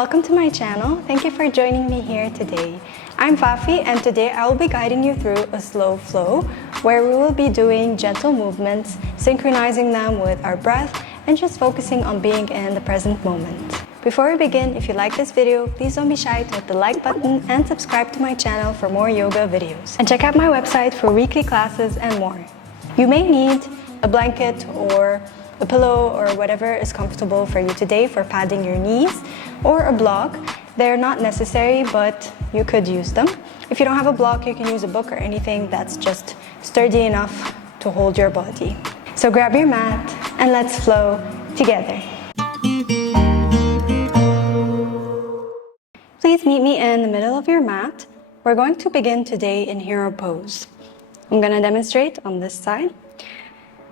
Welcome to my channel. Thank you for joining me here today. I'm Fafi, and today I will be guiding you through a slow flow where we will be doing gentle movements, synchronizing them with our breath and just focusing on being in the present moment. Before we begin, if you like this video, please don't be shy to hit the like button and subscribe to my channel for more yoga videos. And check out my website for weekly classes and more. You may need a blanket or a pillow or whatever is comfortable for you today for padding your knees, or a block. They're not necessary, but you could use them. If you don't have a block, you can use a book or anything that's just sturdy enough to hold your body. So grab your mat and let's flow together. Please meet me in the middle of your mat. We're going to begin today in hero pose. I'm going to demonstrate on this side.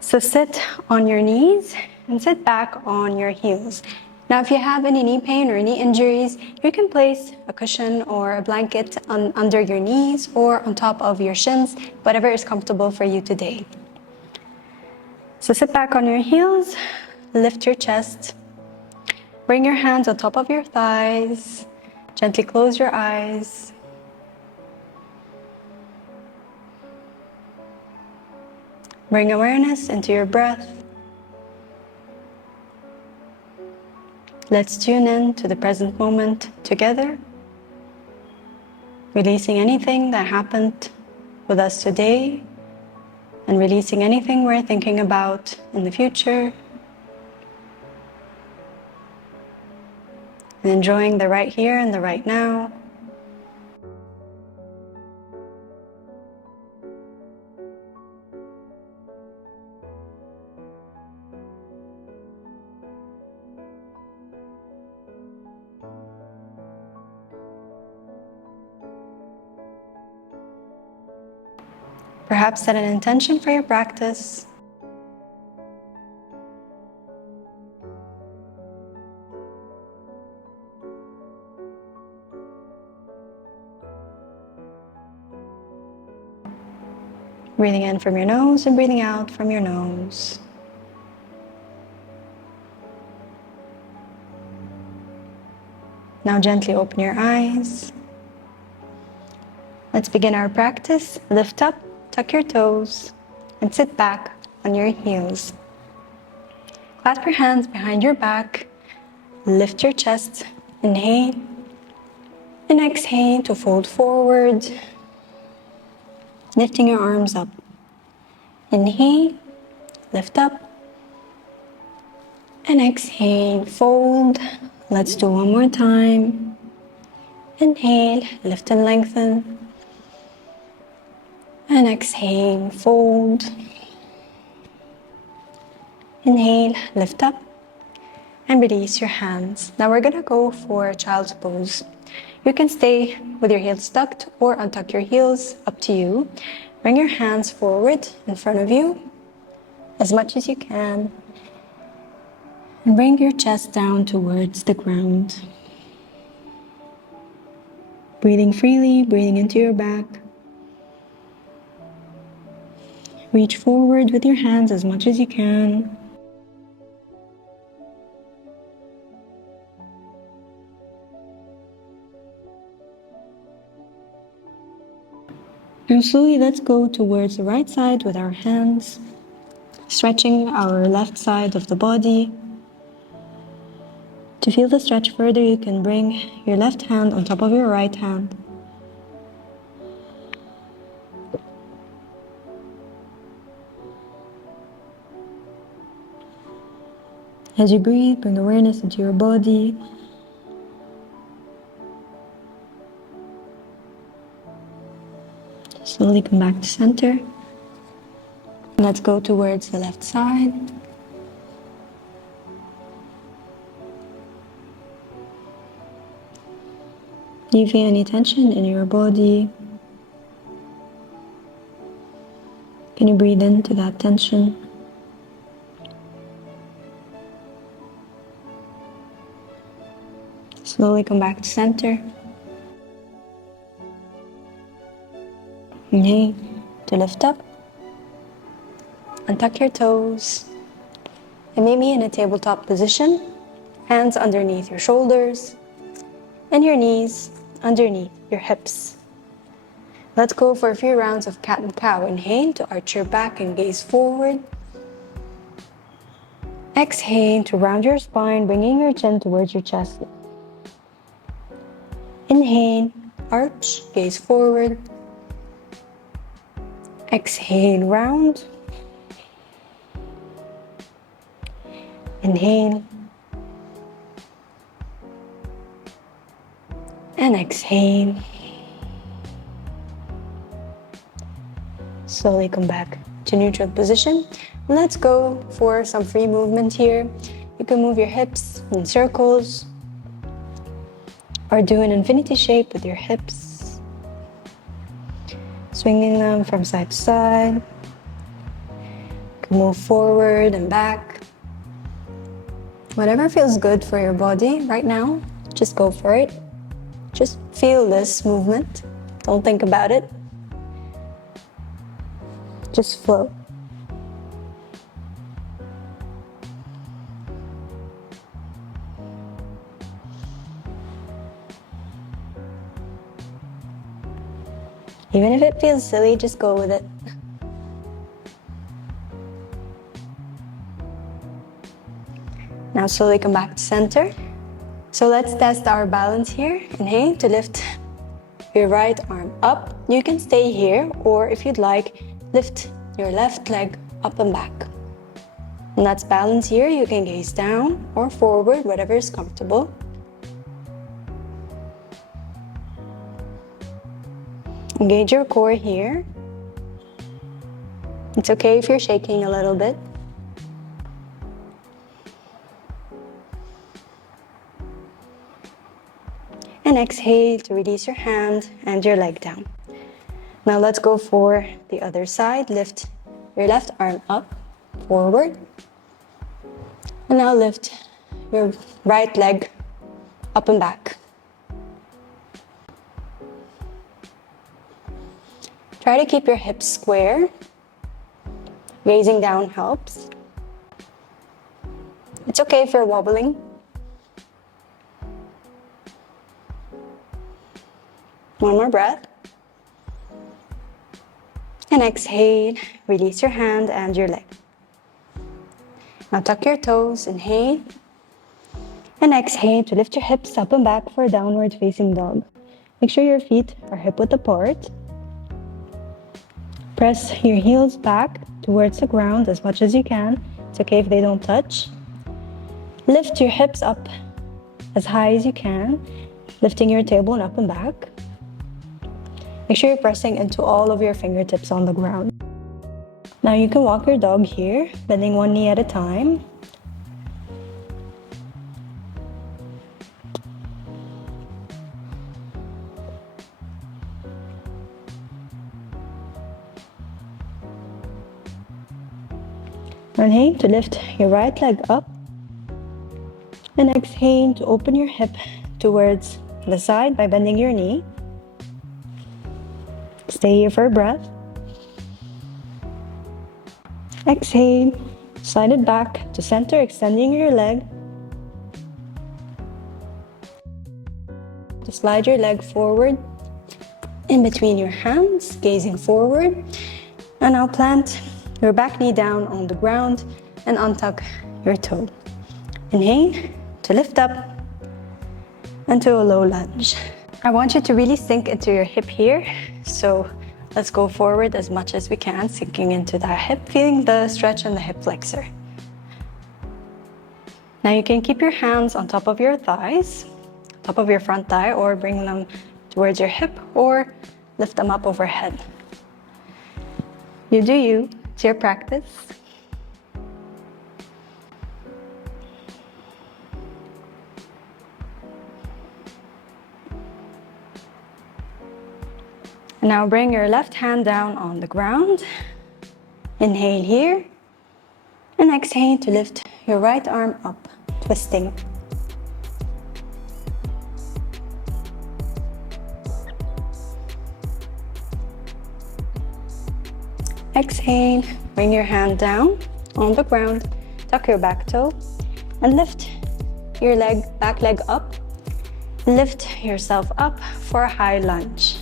So sit on your knees and sit back on your heels. Now, if you have any knee pain or knee injuries, you can place a cushion or a blanket under your knees or on top of your shins, whatever is comfortable for you today. So sit back on your heels, lift your chest, bring your hands on top of your thighs, gently close your eyes. Bring awareness into your breath. Let's tune in to the present moment together, releasing anything that happened with us today and releasing anything we're thinking about in the future, and enjoying the right here and the right now. Perhaps set an intention for your practice. Breathing in from your nose and breathing out from your nose. Now gently open your eyes. Let's begin our practice. Lift up, tuck your toes, and sit back on your heels. Clasp your hands behind your back. Lift your chest. Inhale. And exhale to fold forward. Lifting your arms up. Inhale, lift up. And exhale, fold. Let's do one more time. Inhale, lift and lengthen. And exhale, fold. Inhale, lift up. And release your hands. Now we're gonna go for child's pose. You can stay with your heels tucked or untuck your heels, up to you. Bring your hands forward in front of you as much as you can. And bring your chest down towards the ground. Breathing freely, breathing into your back. Reach forward with your hands as much as you can. Now slowly let's go towards the right side with our hands, stretching our left side of the body. To feel the stretch further, you can bring your left hand on top of your right hand. As you breathe, bring awareness into your body. Slowly come back to center. Let's go towards the left side. Do you feel any tension in your body? Can you breathe into that tension? Slowly come back to center. Inhale to lift up. Untuck your toes. And meet me in a tabletop position. Hands underneath your shoulders. and your knees underneath your hips. Let's go for a few rounds of cat and cow. Inhale to arch your back and gaze forward. Exhale to round your spine, bringing your chin towards your chest. Inhale, arch, gaze forward. Exhale, round. Inhale. And exhale. Slowly come back to neutral position. Let's go for some free movement here. You can move your hips in circles or do an infinity shape with your hips, swinging them from side to side. You can move forward and back. Whatever feels good for your body right now, just go for it. Just feel this movement. Don't think about it. Just flow. Even if it feels silly, just go with it. Now slowly come back to center. So let's test our balance here. Inhale to lift your right arm up. You can stay here, or if you'd like, lift your left leg up and back. And that's balance here. You can gaze down or forward, whatever is comfortable. Engage your core here. It's okay if you're shaking a little bit. And exhale to release your hand and your leg down. Now let's go for the other side. Lift your left arm up, forward. And now lift your right leg up and back. Try to keep your hips square. Gazing down helps. It's okay if you're wobbling. One more breath. And exhale, release your hand and your leg. Now tuck your toes, inhale. And exhale to lift your hips up and back for a downward facing dog. Make sure your feet are hip width apart. Press your heels back towards the ground as much as you can. It's okay if they don't touch. Lift your hips up as high as you can, lifting your tailbone up and back. Make sure you're pressing into all of your fingertips on the ground. Now you can walk your dog here, bending one knee at a time. Inhale to lift your right leg up. And exhale to open your hip towards the side by bending your knee. Stay here for a breath. Exhale, slide it back to center, extending your leg. Just slide your leg forward in between your hands, gazing forward. And now plant your back knee down on the ground and untuck your toe. Inhale to lift up and to a low lunge. I want you to really sink into your hip here. So let's go forward as much as we can, sinking into that hip, feeling the stretch in the hip flexor. Now you can keep your hands on top of your thighs, top of your front thigh, or bring them towards your hip, or lift them up overhead. You do you, it's your practice. Now bring your left hand down on the ground. Inhale here. And exhale to lift your right arm up, twisting. Exhale, bring your hand down on the ground, tuck your back toe, and lift your back leg up Lift yourself up for a high lunge.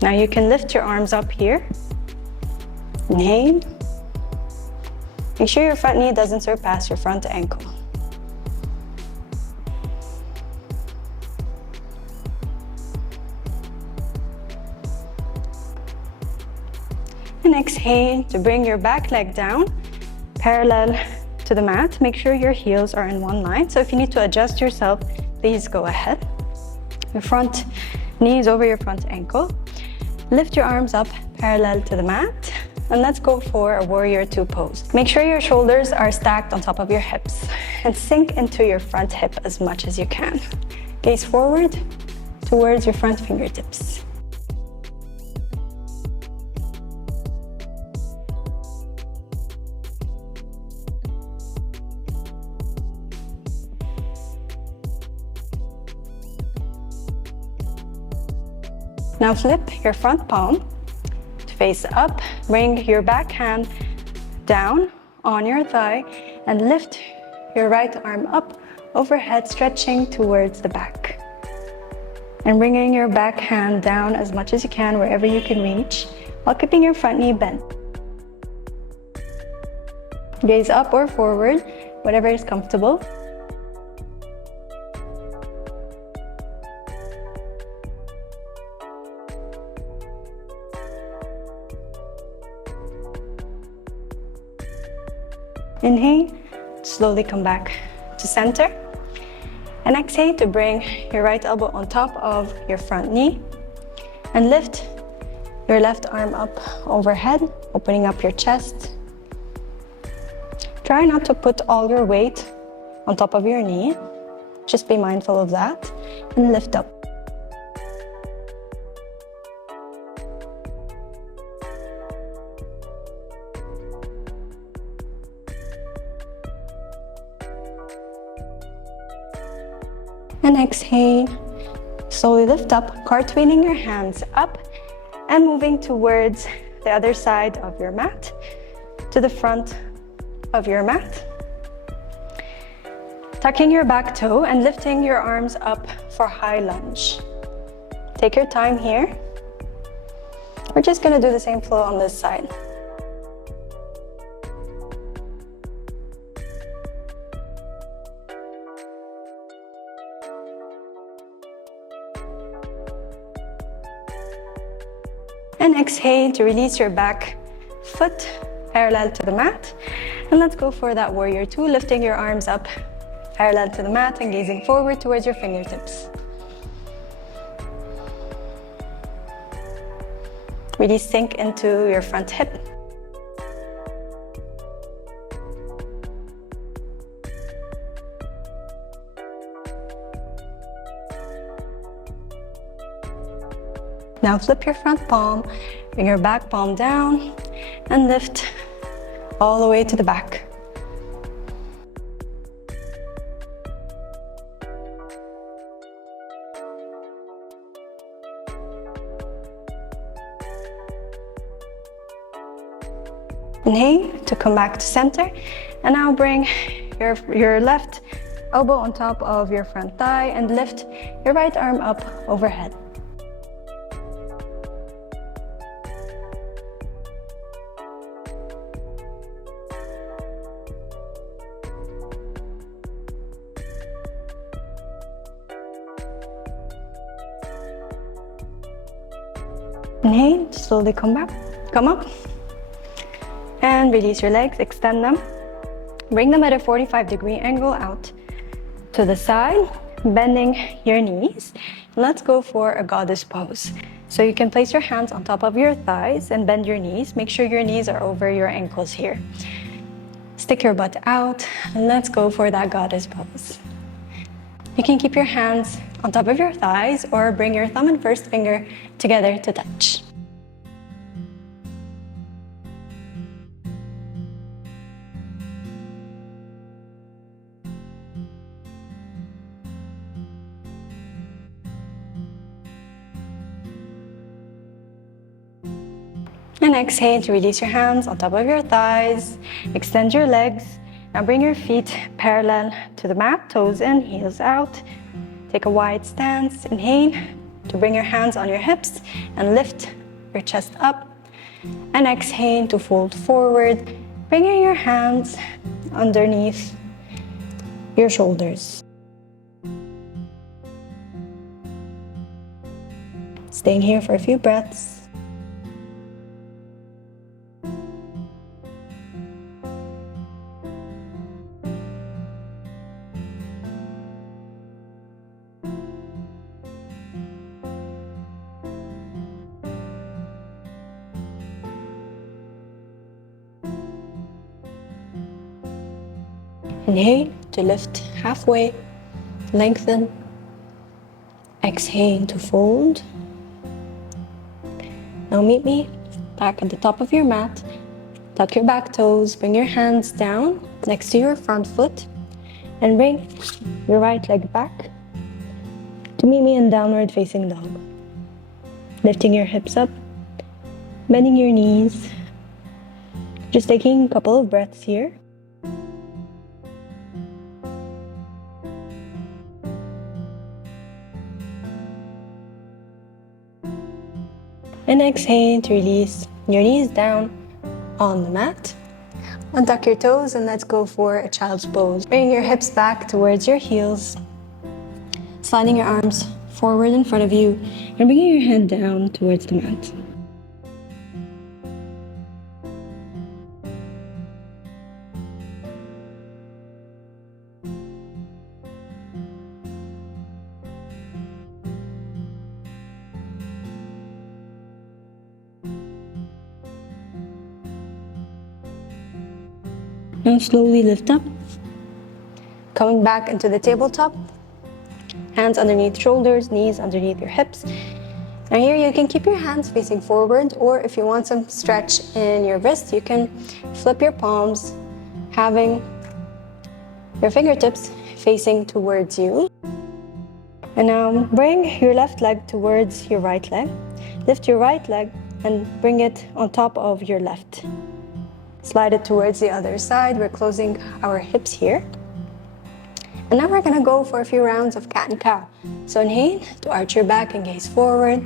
Now you can lift your arms up here. Inhale. Make sure your front knee doesn't surpass your front ankle. And exhale to bring your back leg down, parallel to the mat. Make sure your heels are in one line. So if you need to adjust yourself, please go ahead. Your front knee is over your front ankle. Lift your arms up parallel to the mat. And let's go for a warrior two pose. Make sure your shoulders are stacked on top of your hips and sink into your front hip as much as you can. Gaze forward towards your front fingertips. Now flip your front palm to face up. Bring your back hand down on your thigh and lift your right arm up overhead, stretching towards the back. And bringing your back hand down as much as you can, wherever you can reach, while keeping your front knee bent. Gaze up or forward, whatever is comfortable. Inhale, slowly come back to center. And exhale to bring your right elbow on top of your front knee. And lift your left arm up overhead, opening up your chest. Try not to put all your weight on top of your knee. Just be mindful of that. And lift up. And exhale, slowly lift up, cartwheeling your hands up and moving towards the other side of your mat, to the front of your mat. Tucking your back toe and lifting your arms up for high lunge. Take your time here. We're just gonna do the same flow on this side. And exhale to release your back foot parallel to the mat. And let's go for that warrior two, lifting your arms up parallel to the mat and gazing forward towards your fingertips. Really sink into your front hip. Now flip your front palm, bring your back palm down, and lift all the way to the back. Inhale to come back to center, and now bring your left elbow on top of your front thigh and lift your right arm up overhead. Inhale, slowly come up. And release your legs, extend them. Bring them at a 45-degree angle out to the side, bending your knees. Let's go for a goddess pose. So you can place your hands on top of your thighs and bend your knees. Make sure your knees are over your ankles here. Stick your butt out, and let's go for that goddess pose. You can keep your hands on top of your thighs or bring your thumb and first finger together to touch. And exhale to release your hands on top of your thighs. Extend your legs. Now bring your feet parallel to the mat, toes in, heels out. Take a wide stance. Inhale to bring your hands on your hips and lift your chest up. And exhale to fold forward, bringing your hands underneath your shoulders. Staying here for a few breaths. Inhale to lift halfway, lengthen. Exhale to fold. Now meet me back at the top of your mat. Tuck your back toes, bring your hands down next to your front foot, and bring your right leg back to meet me in downward facing dog. Lifting your hips up, bending your knees. Just taking a couple of breaths here. And exhale to release your knees down on the mat. Untuck your toes and let's go for a child's pose. Bring your hips back towards your heels. Sliding your arms forward in front of you and bringing your head down towards the mat. Now slowly lift up, coming back into the tabletop, hands underneath shoulders, knees underneath your hips. Now here you can keep your hands facing forward, or if you want some stretch in your wrists, you can flip your palms, having your fingertips facing towards you. And now bring your left leg towards your right leg. Lift your right leg and bring it on top of your left. Slide it towards the other side. We're closing our hips here. And now we're gonna go for a few rounds of cat and cow. So inhale to arch your back and gaze forward.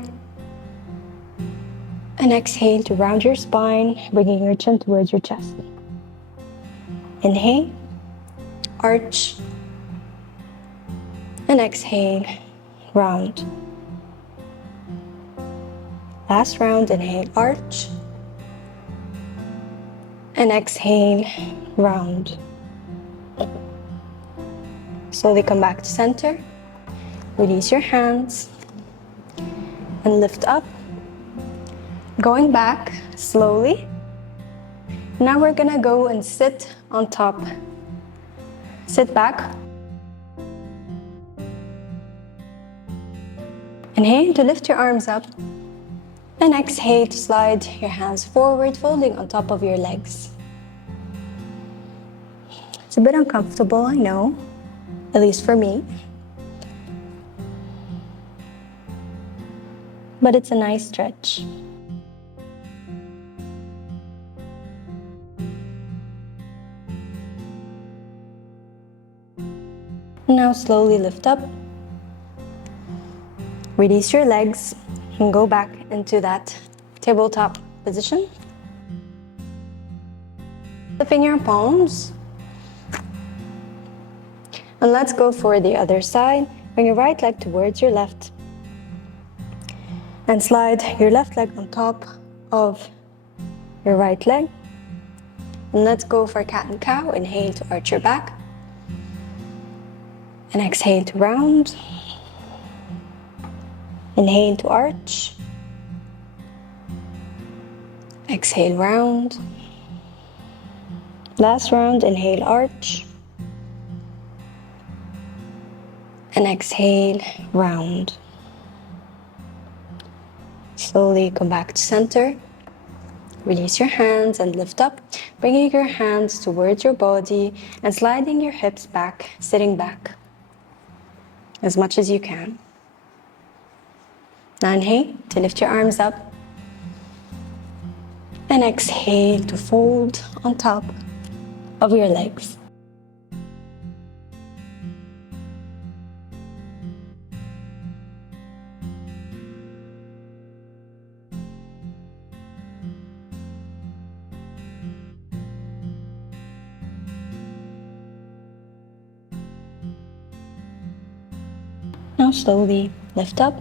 And exhale to round your spine, bringing your chin towards your chest. Inhale, arch. And exhale, round. Last round, inhale, arch. And exhale, round. Slowly come back to center. Release your hands and lift up. Going back slowly. Now we're gonna go and sit on top. Sit back. Inhale to lift your arms up. And exhale to slide your hands forward, folding on top of your legs. It's a bit uncomfortable, I know, at least for me. But it's a nice stretch. Now slowly lift up. Release your legs and go back into that tabletop position. Flipping your palms. And let's go for the other side. Bring your right leg towards your left. And slide your left leg on top of your right leg. And let's go for cat and cow. Inhale to arch your back. And exhale to round. Inhale to arch. Exhale, round. Last round, inhale, arch. And exhale, round. Slowly come back to center. Release your hands and lift up, bringing your hands towards your body and sliding your hips back, sitting back as much as you can. Now inhale to lift your arms up. And exhale to fold on top of your legs. Now slowly lift up.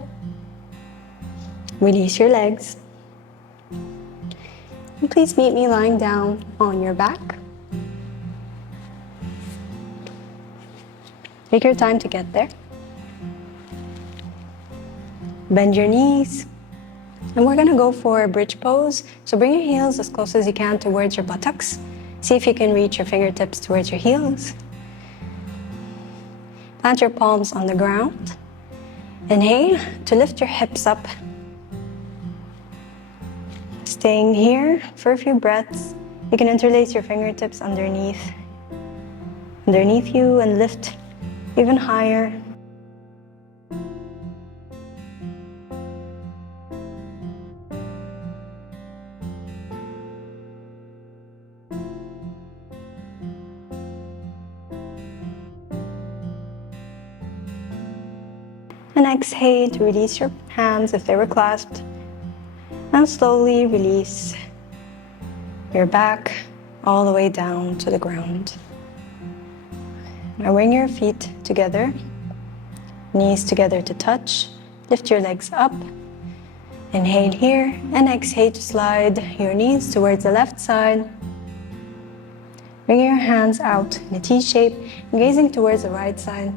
Release your legs. And please meet me lying down on your back. Take your time to get there. Bend your knees. And we're gonna go for a bridge pose. So bring your heels as close as you can towards your buttocks. See if you can reach your fingertips towards your heels. Plant your palms on the ground. Inhale to lift your hips up. Staying here for a few breaths. You can interlace your fingertips underneath you and lift even higher. And exhale to release your hands if they were clasped. And slowly release your back all the way down to the ground. Now bring your feet together, knees together to touch. Lift your legs up. Inhale here and exhale to slide your knees towards the left side. Bring your hands out in a T shape, gazing towards the right side.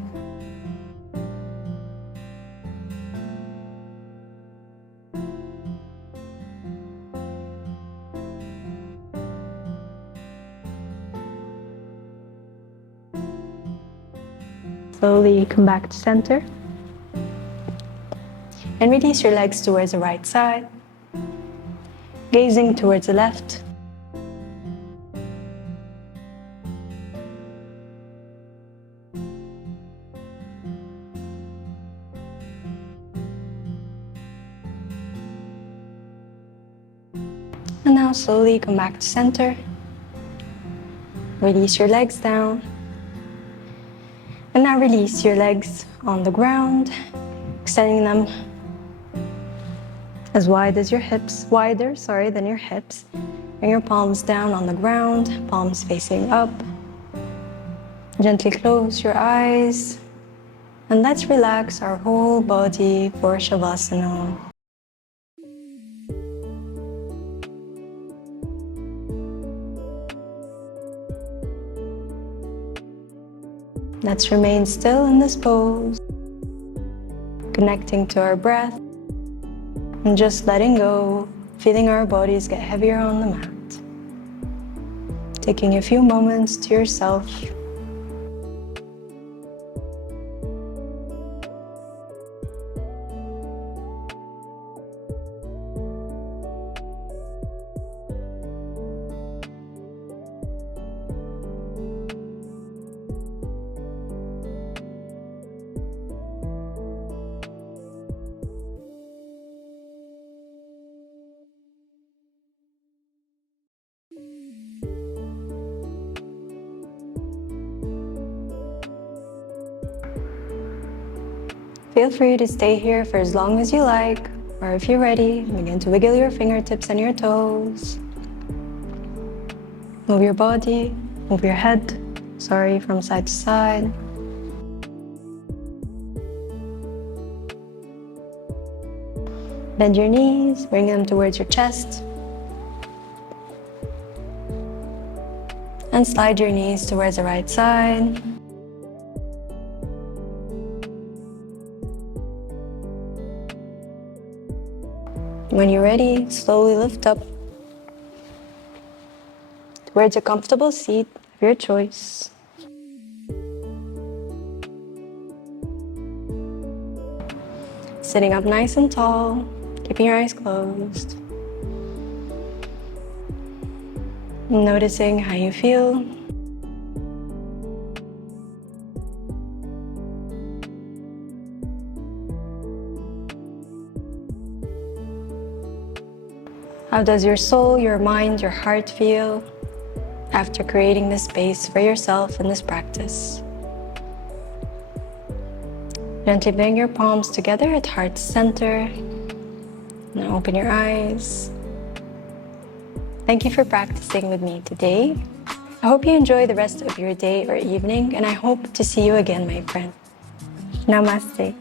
Slowly come back to center. And release your legs towards the right side, gazing towards the left. And now slowly come back to center. Release your legs down. And now release your legs on the ground, extending them as wide as your hips, wider than your hips. Bring your palms down on the ground, palms facing up. Gently close your eyes. And let's relax our whole body for shavasana. Let's remain still in this pose, connecting to our breath and just letting go, feeling our bodies get heavier on the mat. Taking a few moments to yourself. Feel free to stay here for as long as you like, or if you're ready, begin to wiggle your fingertips and your toes. Move your body, move your head, from side to side. Bend your knees, bring them towards your chest. And slide your knees towards the right side. When you're ready, slowly lift up towards a comfortable seat of your choice. Sitting up nice and tall, keeping your eyes closed. Noticing how you feel. How does your soul, your mind, your heart feel after creating this space for yourself in this practice? Gently bring your palms together at heart center. Now open your eyes. Thank you for practicing with me today. I hope you enjoy the rest of your day or evening, and I hope to see you again, my friend. Namaste.